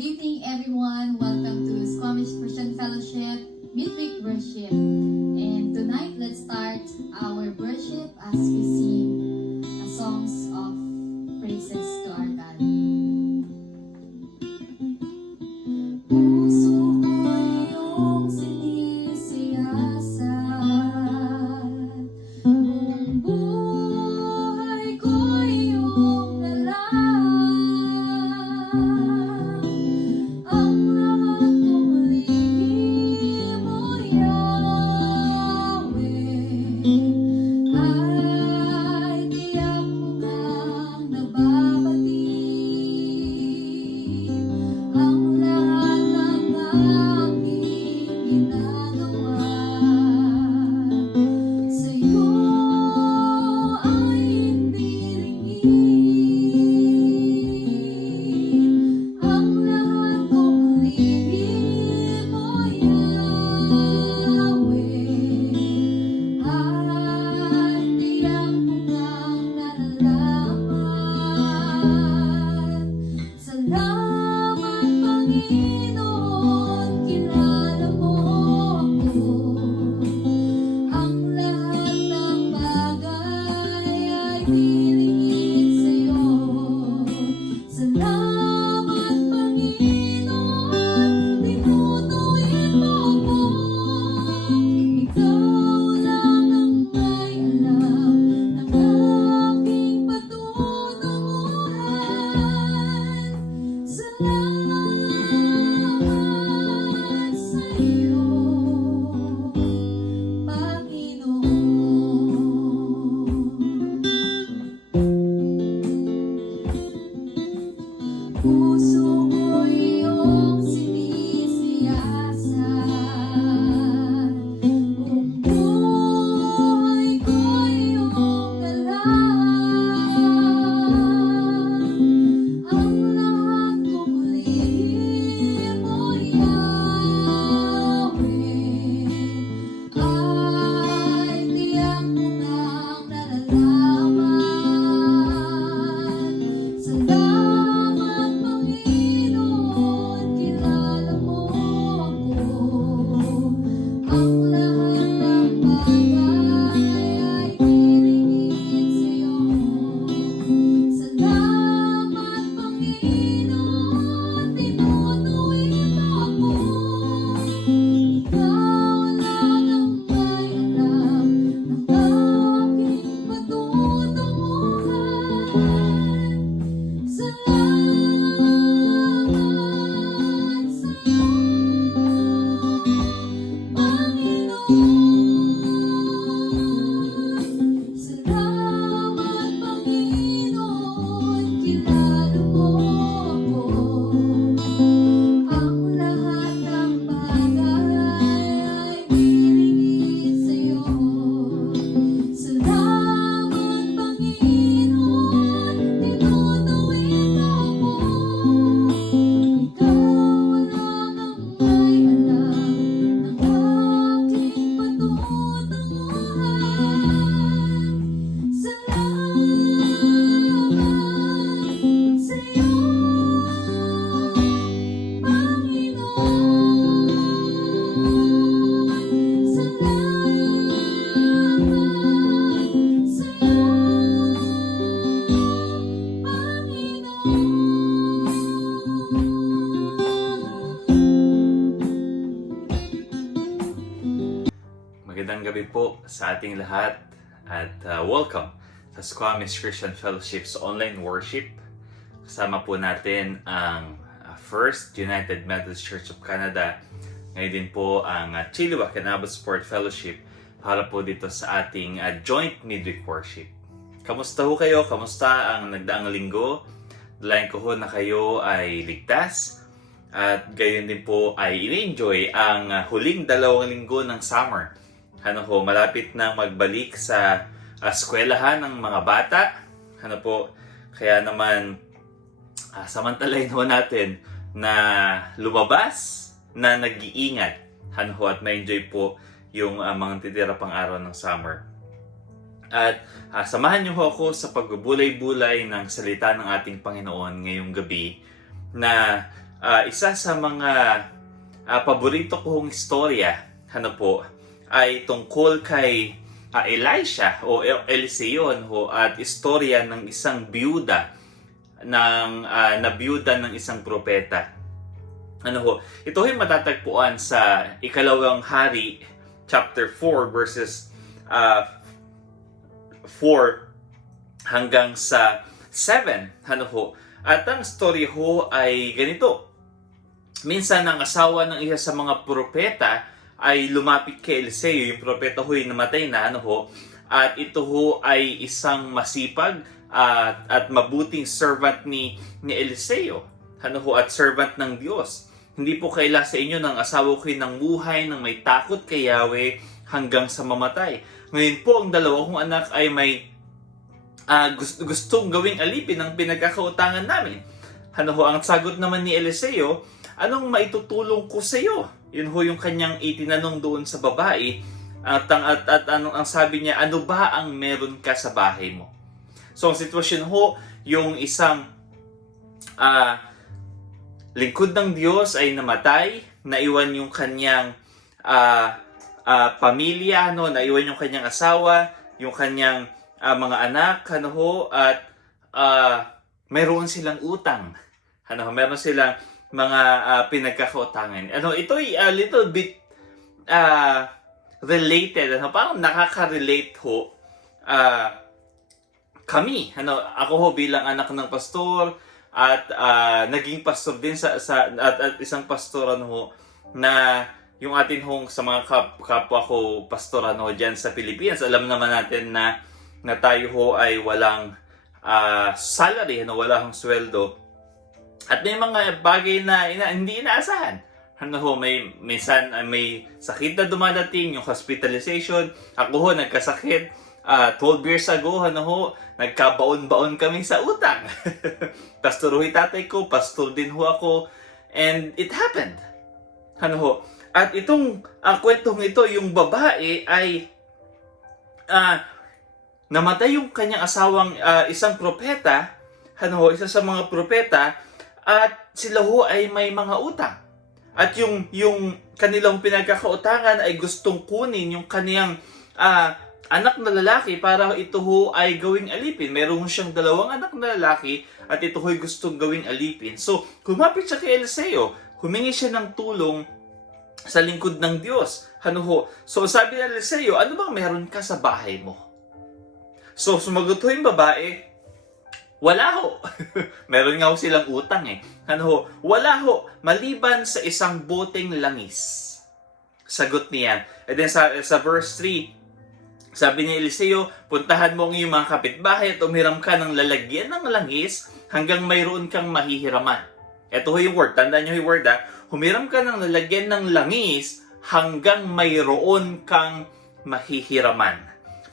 Good evening, everyone. Welcome to Squamish Christian Fellowship Midweek worship. And tonight, let's start our worship as we sing songs of praises to our God. Puso ko iyong sinisiyasat, buong buhay ko iyong nalang. Ang lahat kong lihim mo, Yahweh, ay tiyak mo ngang nababatid. Ang lahat ng aking ginagawa sa'yo ay hindi ringin. Ang lahat kong lihim mo, Yahweh, ay tiyak mo ngang nalalaman. Salamat, Panginoon, kilala mo ako. Ang lahat ng bagay ay dilingid sa'yo. Salamat, Panginoon, tinutuwid mo ako. Ikaw lang ang may alam ng aking patutunguhan. Salamat sa'yo, Panginoon. Puso ko iyong sinisiyasat, buong buhay ko iyong nalang. Ang lahat kong lihim mo, Yahweh, ay tiyak mo ngang nalalaman. Salamat, Panginoon, kilala mo ako. Ang lahat ng bagay ay dilingid sa'yo. Salamat, Panginoon, tinutuwid mo ako. Ikaw lang ang may alam ng aking patutunguhan. Salamat sa'yo, Panginoon. Salamat, Panginoon, kilala mo ako. Ang lahat ng bagay ay dilingid sa'yo. Salamat, Panginoon, tinutuwid mo ako. Ikaw lang ang may alam ng aking patutunguhan. Salamat sa'yo, Panginoon. Salamat sa'yo, Panginoon. Magandang gabi po sa ating lahat at welcome sa Squamish Christian Fellowship's online worship. Kasama po natin ang First United Methodist Church of Canada. Ngayon din po ang Chilliwack and Abbotsford Fellowship para po dito sa ating joint midweek worship. Kamusta ho kayo? Kamusta ang nagdaang linggo? Dalayan ko ho na kayo ay ligtas at gayon din po ay in-enjoy ang huling 2 linggo ng summer. Malapit na magbalik sa eskwelahan ng mga bata. Kaya naman samantalahin ho natin na lumabas na nag-iingat. At ma-enjoy po yung mga titira pang araw ng summer. At samahan niyo ako sa pagbubulay-bulay ng salita ng ating Panginoon ngayong gabi na isa sa mga paborito kong istorya, ay tungkol kay Elisha o Eliseon at istorya ng isang biyuda na biyuda ng isang propeta. Ito ay matatagpuan sa Ikalawang Hari chapter 4 verses 4 hanggang sa 7. At ang story ay ganito. Minsan ang asawa ng isa sa mga propeta ay lumapit kay Eliseo. Yung propeta ay namatay na at ito ay isang masipag at mabuting servant ni Eliseo at servant ng Diyos. Hindi po kaila sa inyo ng asawa ko'y nanguhay ng may takot kay Yahweh hanggang sa mamatay. Ngayon po ang dalawa kong anak ay may gustong gawing alipin ang pinagkakautangan namin. Ang sagot naman ni Eliseo, anong maitutulong ko sa iyo? Yun yung kanyang itinanong doon sa babae. At ang sabi niya, ano ba ang meron ka sa bahay mo? So ang sitwasyon yung isang lingkod ng Diyos ay namatay, naiwan yung kanyang pamilya, naiwan yung kanyang asawa, yung kanyang mga anak, at mayroon silang utang. Meron silang mga pinagkakautangan. Ito'y a little bit related. Parang nakaka-relate kami. Ako bilang anak ng pastor at naging pastor din at isang pastor na yung atin sa mga kapwa ko pastor diyan sa Pilipinas. Alam naman natin na tayo ay walang salary, wala sweldo. At may mga bagay na hindi inaasahan. Minsan may sakit na dumadating, yung hospitalization. Ako nagkasakit 12 years ago, nagkabaon-baon kami sa utang. Pastor tatay ko, pastor din ako. And it happened. At itong kwentong ito, yung babae ay namatay yung kanyang asawang isang propeta, isa sa mga propeta, at sila ay may mga utang. At yung kanilang pinagkakautangan ay gustong kunin yung kaniyang anak na lalaki para ito ay gawing alipin. Meron siyang 2 anak na lalaki at ito ay gustong gawing alipin. So, kumapit siya kay Eliseo. Humingi siya ng tulong sa lingkod ng Diyos. So, sabi ni Eliseo, ano bang meron ka sa bahay mo? So, sumagot yung babae, wala Meron nga silang utang Wala maliban sa isang boteng langis. Sagot niya. And then sa verse 3, sabi ni Eliseo, puntahan mo ang iyong mga kapitbahay at umiram ka ng lalagyan ng langis hanggang mayroon kang mahihiraman. Ito yung word. Tandaan nyo yung word Humiram ka ng lalagyan ng langis hanggang mayroon kang mahihiraman.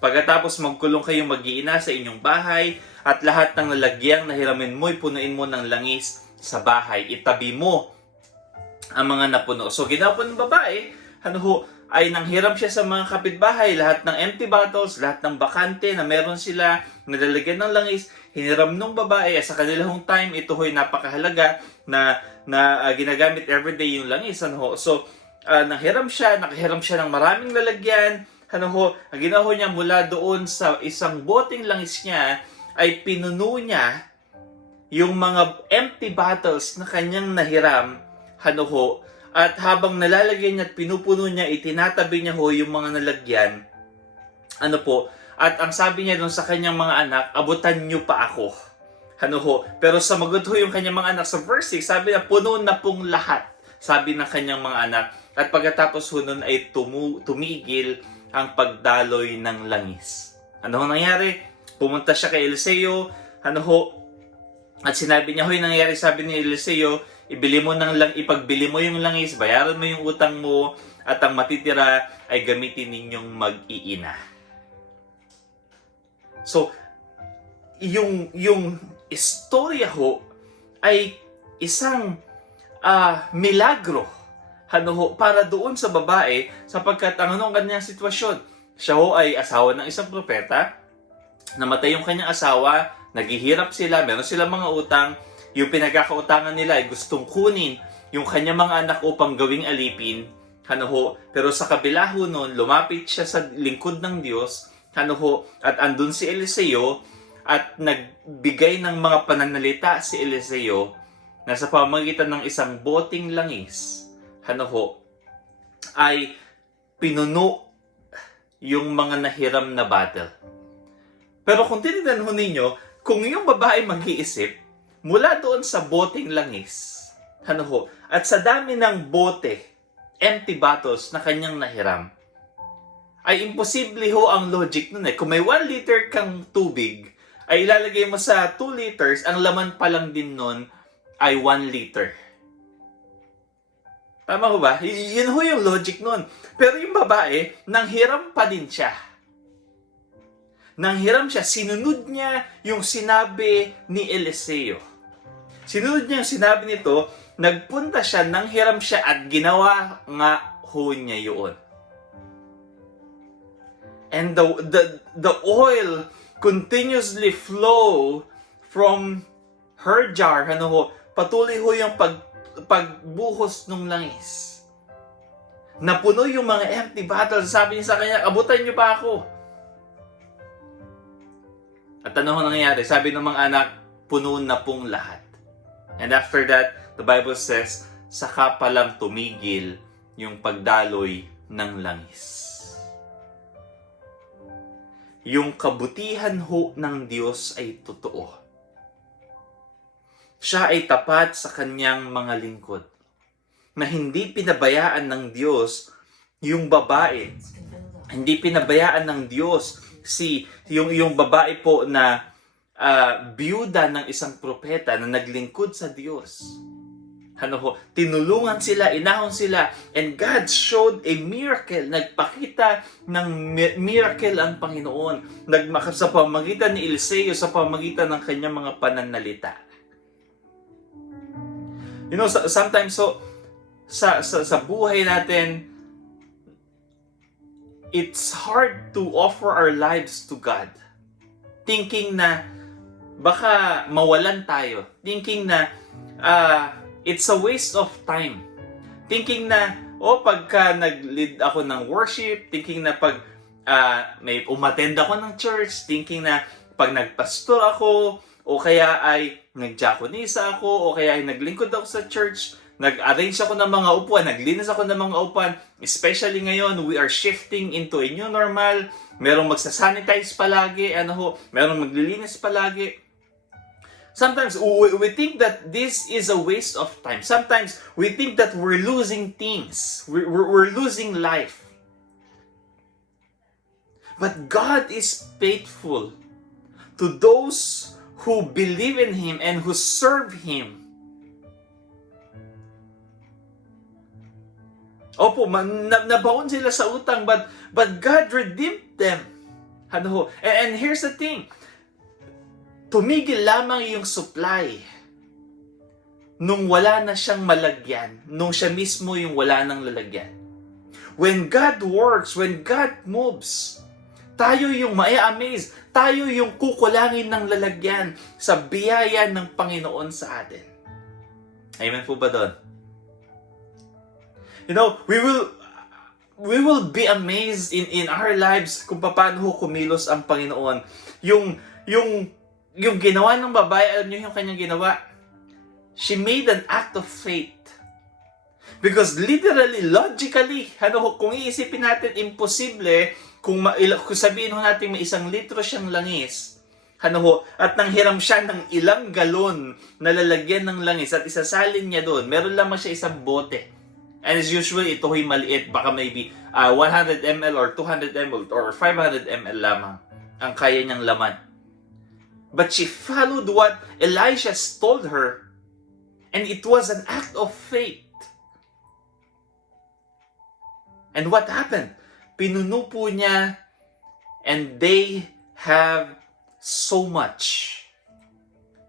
Pagkatapos magkulong kayong mag-iina sa inyong bahay at lahat ng lalagyan na hiramin mo'y punuin mo ng langis sa bahay. Itabi mo ang mga napuno. So ginawa po ng babae, ay nanghiram siya sa mga kapitbahay, lahat ng empty bottles, lahat ng bakante na meron sila, nalalagyan ng langis, hiniram ng babae. Sa kanilang time, ito ay napakahalaga na ginagamit everyday yung langis. So, nakahiram siya ng maraming lalagyan. Ang ginawa niya mula doon sa isang boteng langis niya, ay pinuno niya yung mga empty bottles na kanyang nahiram, at habang nalalagay niya at pinupuno niya, itinatabi niya yung mga nalagyan. At ang sabi niya doon sa kanyang mga anak, abutan niyo pa ako. Pero sumagot yung kanyang mga anak sa verse 6, sabi niya, puno na pong lahat, sabi ng kanyang mga anak. At pagkatapos nun ay tumigil ang pagdaloy ng langis. Ano nangyari? Pumunta siya kay Eliseo, at sinabi niya, nangyari, sabi ni Eliseo, ipagbili mo yung langis, bayaran mo yung utang mo, at ang matitira ay gamitin ninyong mag-iina. So, yung istorya ay isang milagro para doon sa babae, sapagkat ang kanyang sitwasyon. Siya ay asawa ng isang propeta, namatay yung kanyang asawa, naghihirap sila, meron silang mga utang, yung pinagkakautangan nila ay gustong kunin yung kanyang mga anak upang gawing alipin, pero sa kabila ho nun, lumapit siya sa lingkod ng Diyos, at andun si Eliseo, at nagbigay ng mga pananalita si Eliseo, na sa pamamagitan ng isang boteng langis, ay pinuno yung mga nahiram na battle. Pero kung tinignan ho ninyo, kung yung babae mag-iisip, mula doon sa boteng langis, at sa dami ng bote, empty bottles na kanyang nahiram, ay imposible ho ang logic nun eh. Kung may 1 liter kang tubig, ay ilalagay mo sa 2 liters, ang laman pa lang din nun ay 1 liter. Tama ho ba? Yun ho yung logic nun. Pero yung babae, nanghiram pa din siya. Nanghiram siya, sinunod niya yung sinabi ni Eliseo. Sinunod niya yung sinabi nito, nagpunta siya, nanghiram siya at ginawa nga ho niya yun. And the oil continuously flow from her jar, patuloy ho yung pagbuhos ng langis. Napuno yung mga empty bottles. Sabi niya sa kanya, abutan niyo pa ako. At ano ho nangyayari? Sabi ng mga anak, puno na pong lahat. And after that, the Bible says, saka palang tumigil yung pagdaloy ng langis. Yung kabutihan ho ng Diyos ay totoo. Siya ay tapat sa kanyang mga lingkod. Na hindi pinabayaan ng Diyos yung babae. Hindi pinabayaan ng Diyos yung babae po na biyuda ng isang propeta na naglingkod sa Diyos. Tinulungan sila, inahon sila, and God showed a miracle. Nagpakita ng miracle ang Panginoon. Sa pamagitan ni Eliseo, sa pamagitan ng kanyang mga pananalita. Sometimes sa buhay natin, it's hard to offer our lives to God. Thinking na baka mawalan tayo. Thinking na it's a waste of time. Thinking na, pagka nag-lead ako ng worship, thinking na pag may umattend ako ng church, thinking na pag nagpastor ako, o kaya ay nagdiakonisa ako, o kaya ay naglingkod ako sa church, nag-arrange ako ng mga upuan, naglinis ako ng mga upuan, especially ngayon, we are shifting into a new normal, merong magsasanitize palagi, merong maglilinis palagi. Sometimes we think that this is a waste of time. Sometimes we think that we're losing things. We're losing life. But God is faithful to those who believe in Him and who serve Him. Opo, nabaon sila sa utang, but God redeemed them. And here's the thing. Tumigil lamang yung supply nung wala na siyang malagyan, nung siya mismo yung wala nang lalagyan. When God works, when God moves, tayo yung mai-amaze, tayo yung kukulangin ng lalagyan sa biyaya ng Panginoon sa atin. Amen po ba doon? We will be amazed in our lives kung paano kumilos ang Panginoon. Yung ginawa ng babae, alam niyo yung kanyang ginawa? She made an act of faith. Because literally, logically, kung iisipin natin, imposible, kung sabihin natin may 1 litro siyang langis, at nanghiram siya ng ilang galon na lalagyan ng langis at isasalin niya doon, meron lamang siya isang bote. And as usual, ito ay maliit, baka maybe 100 ml or 200 ml or 500 ml lamang ang kaya niyang laman. But she followed what Elisha told her, and it was an act of faith. And what happened? Pinuno po niya, and they have so much.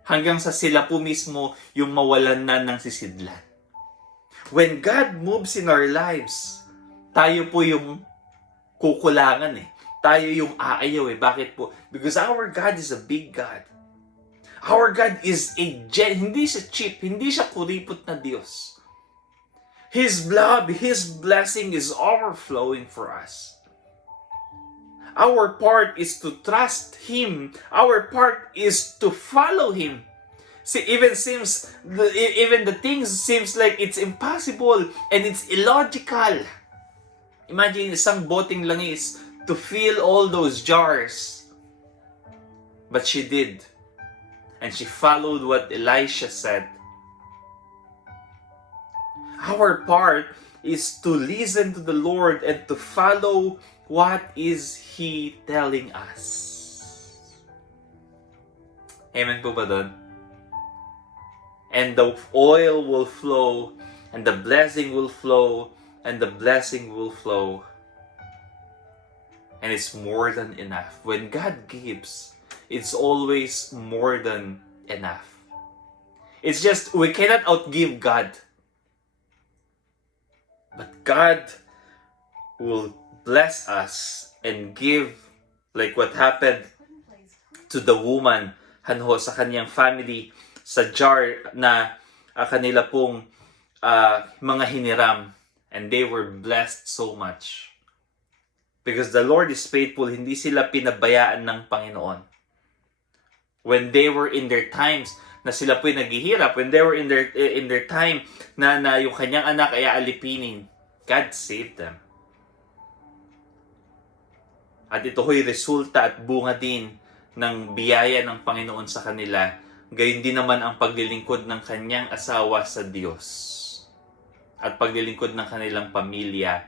Hanggang sa sila po mismo yung mawalan na ng sisidlan. When God moves in our lives, tayo po yung kukulangan Tayo yung aayaw Bakit po? Because our God is a big God. Our God is hindi siya cheap, hindi siya kuripot na Diyos. His love, His blessing is overflowing for us. Our part is to trust Him. Our part is to follow Him. See, even the things seems like it's impossible and it's illogical. Imagine isang boteng langis to fill all those jars. But she did. And she followed what Elisha said. Our part is to listen to the Lord and to follow what is He telling us. Amen po ba doon? And the oil will flow, and the blessing will flow, and the blessing will flow. And it's more than enough. When God gives, it's always more than enough. It's just, we cannot outgive God. But God will bless us and give, like what happened to the woman sa kanyang family, sa jar na kanila pong mga hiniram, and they were blessed so much. Because the Lord is faithful, hindi sila pinabayaan ng Panginoon. When they were in their times na sila po'y naghihirap, when they were in their time na yung kanyang anak ay aalipinin, God saved them. At ito ho'y resulta at bunga din ng biyaya ng Panginoon sa kanila. Gayon din naman ang paglilingkod ng kanyang asawa sa Diyos. At paglilingkod ng kanilang pamilya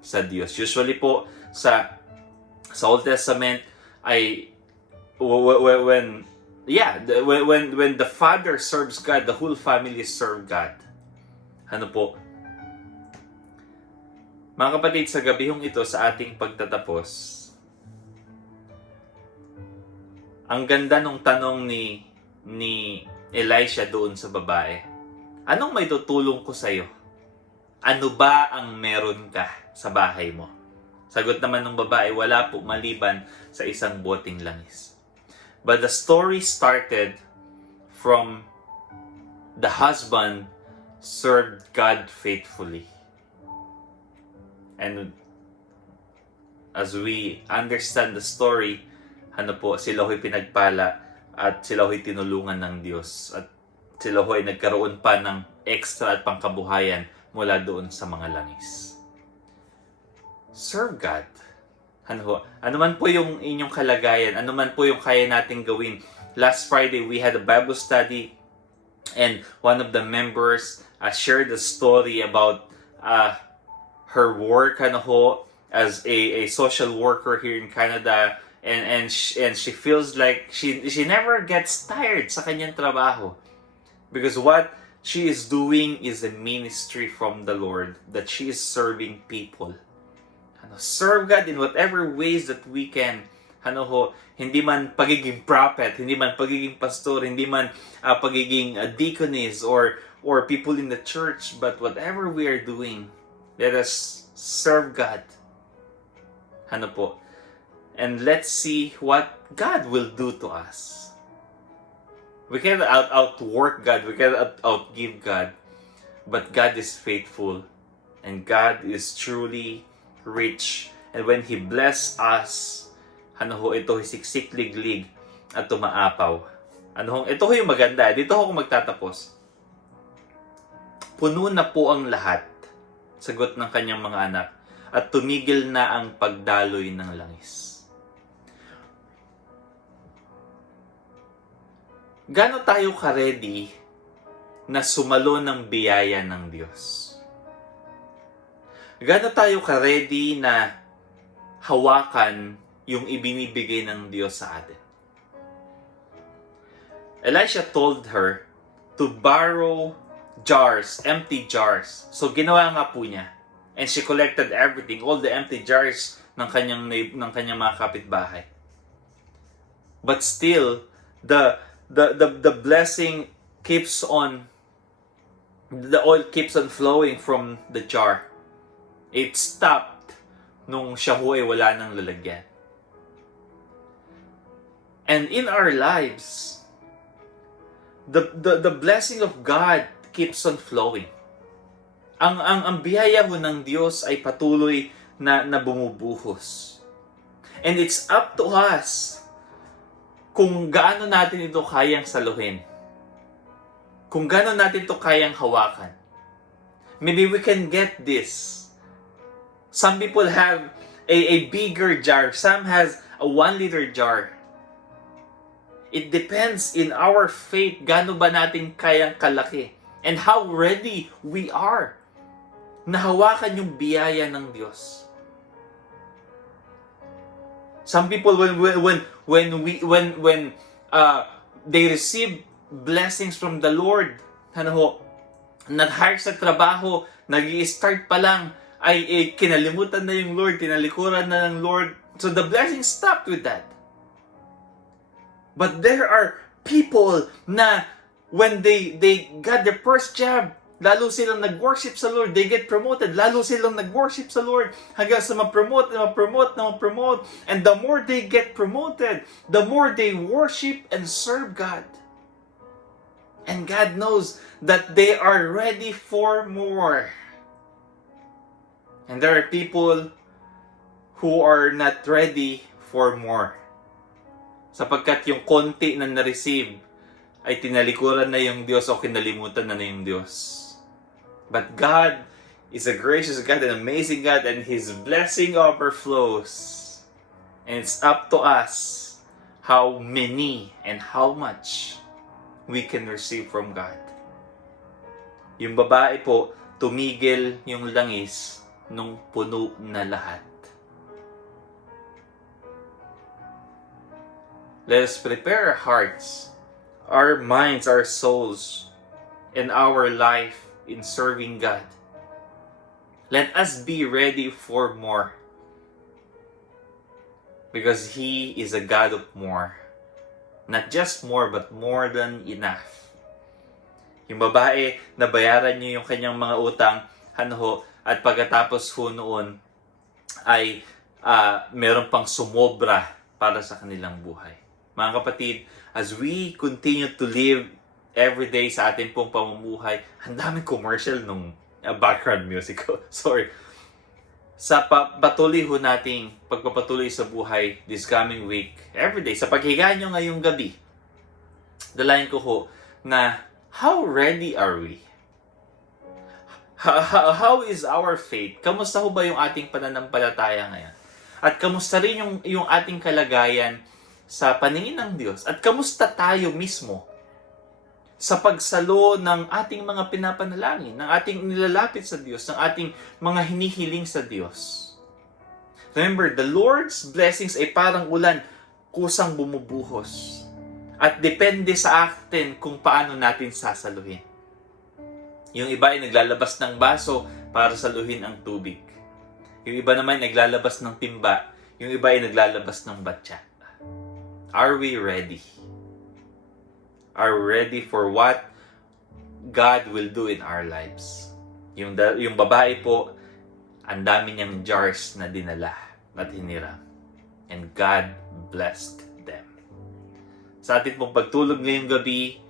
sa Diyos. Usually po, sa Old Testament, ay when the father serves God, the whole family serve God. Ano po? Mga kapatid, sa gabihong ito, sa ating pagtatapos, ang ganda ng tanong ni Elisha doon sa babae. Anong may tutulong ko sa'yo? Ano ba ang meron ka sa bahay mo? Sagot naman ng babae, wala po maliban sa isang boteng langis. But the story started from the husband served God faithfully. And as we understand the story, sila ho'y pinagpala at sila ho'y tinulungan ng Diyos. At sila ho'y nagkaroon pa ng extra at pangkabuhayan mula doon sa mga langis. Serve God. Ano man po yung inyong kalagayan, ano man po yung kaya nating gawin. Last Friday, we had a Bible study and one of the members shared a story about her work as a social worker here in Canada. And she feels like she never gets tired sa kanyang trabaho. Because what she is doing is a ministry from the Lord, that she is serving people. Serve God in whatever ways that we can. Hindi man pagiging prophet, hindi man pagiging pastor, hindi man pagiging deaconess or people in the church, but whatever we are doing, let us serve God. And let's see what God will do to us. We cannot outwork God, we cannot outgive God, but God is faithful, and God is truly rich. And when He bless us, ito siksik liglig at tumaapaw. Ito yung maganda. Dito ako magtatapos. Puno na po ang lahat, sagot ng kanyang mga anak, at tumigil na ang pagdaloy ng langis. Gaano tayo ka-ready na sumalo ng biyaya ng Diyos? Gaano tayo ka-ready na hawakan yung ibinibigay ng Diyos sa atin? Elisha told her to borrow jars, empty jars. So ginawa nga po niya. And she collected everything, all the empty jars ng kanyang mga kapitbahay. But still, the blessing keeps on, the oil keeps on flowing from the jar. It stopped nung siya ho ay wala nang lalagyan. And in our lives, the blessing of God keeps on flowing. Ang biyaya ho ng Diyos ay patuloy na bumubuhos. And it's up to us kung gaano natin ito kayang saluhin. Kung gaano natin ito kayang hawakan. Maybe we can get this. Some people have a bigger jar. Some has a 1-liter jar. It depends in our faith, gaano ba natin kayang kalaki. And how ready we are na hawakan yung biyaya ng Diyos. Some people when they receive blessings from the Lord, nag-hire sa trabaho, nag-i-start pa lang, ay kinalimutan na yung Lord, tinalikuran na ng Lord. So the blessings stopped with that. But there are people na when they got their first job, lalo silang nag-worship sa Lord, they get promoted, lalo silang nag-worship sa Lord, hanggang sa ma-promote. And the more they get promoted, the more they worship and serve God. And God knows that they are ready for more. And there are people who are not ready for more. Sapagkat yung konti na na-receive ay tinalikuran na yung Diyos o kinalimutan na yung Diyos. But God is a gracious God, an amazing God, and His blessing overflows. And it's up to us how many and how much we can receive from God. Yung babae po, tumigil yung langis nung puno na lahat. Let us prepare our hearts, our minds, our souls, and our life in serving God. Let us be ready for more. Because He is a God of more. Not just more, but more than enough. Yung babae, nabayaran niya yung kanyang mga utang, at pagkatapos noon, ay meron pang sumobra para sa kanilang buhay. Mga kapatid, as we continue to live every day sa ating pong pamumuhay, ang daming commercial nung background music ko. Sorry. Sa patuloy ho nating pagpapatuloy sa buhay this coming week, every day, sa paghiga nyo ngayong gabi, dalayan ko ho na how ready are we? How is our faith? Kamusta ho ba yung ating pananampalataya ngayon? At kamusta rin yung ating kalagayan sa paningin ng Diyos? At kamusta tayo mismo sa pagsalo ng ating mga pinapanalangin, ng ating nilalapit sa Diyos, ng ating mga hinihiling sa Diyos? Remember, the Lord's blessings ay parang ulan, kusang bumubuhos. At depende sa atin kung paano natin sasaluhin. Yung iba ay naglalabas ng baso para saluhin ang tubig. Yung iba naman ay naglalabas ng timba. Yung iba ay naglalabas ng batya. Are we ready? Are we ready for what God will do in our lives? Yung babae po, ang dami niyang jars na dinala at hiniram. And God blessed them. Sa ating pong pagtulog ngayong gabi,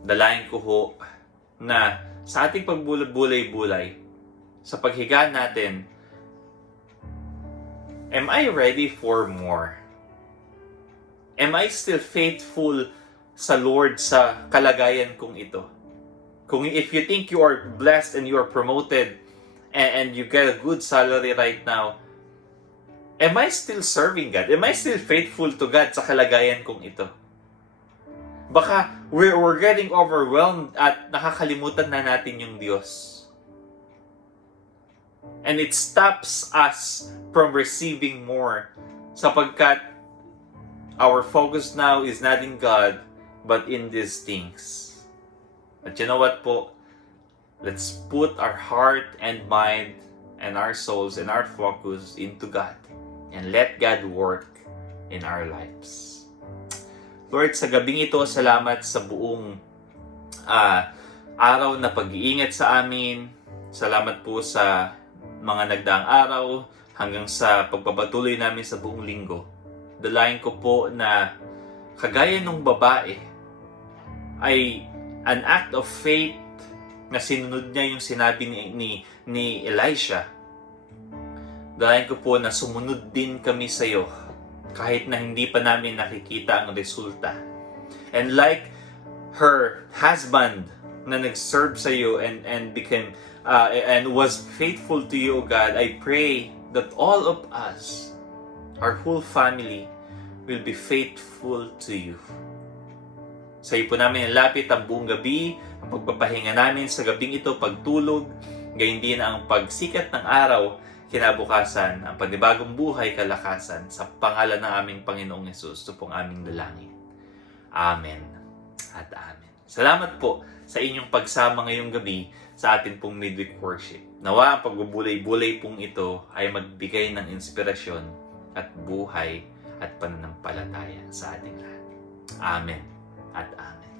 dalayan ko ho na sa ating pagbulay-bulay, sa paghiga natin, am I ready for more? Am I still faithful sa Lord sa kalagayan kong ito? Kung if you think you are blessed and you are promoted and you get a good salary right now, am I still serving God? Am I still faithful to God sa kalagayan kong ito? Baka we're getting overwhelmed at nakakalimutan na natin yung Diyos. And it stops us from receiving more sapagkat our focus now is not in God but in these things. But you know what po? Let's put our heart and mind and our souls and our focus into God and let God work in our lives. Lord, sa gabing ito, salamat sa buong araw na pag-iingat sa amin. Salamat po sa mga nagdaang araw hanggang sa pagpapatuloy namin sa buong linggo. Dalayan ko po na kagaya ng babae ay an act of faith na sinunod niya yung sinabi ni Elisha. Dahil ko po na sumunod din kami sa iyo kahit na hindi pa namin nakikita ang resulta. And like her husband na nag-serve sa iyo and became and was faithful to you, O God, I pray that all of us, our whole family, will be faithful to you. Sa iyo po namin nilapit ang buong gabi, ang pagpapahinga namin sa gabing ito, pagtulog, gayon din ang pagsikat ng araw, kinabukasan, ang panibagong buhay, kalakasan, sa pangalan ng aming Panginoong Hesus, ito pong aming dalangin. Amen at amen. Salamat po sa inyong pagsama ngayong gabi sa atin pong Midweek Worship. Nawa ang pagbubulay-bulay pong ito ay magbigay ng inspirasyon at buhay at pananampalataya sa ating lahat. Amen at amen.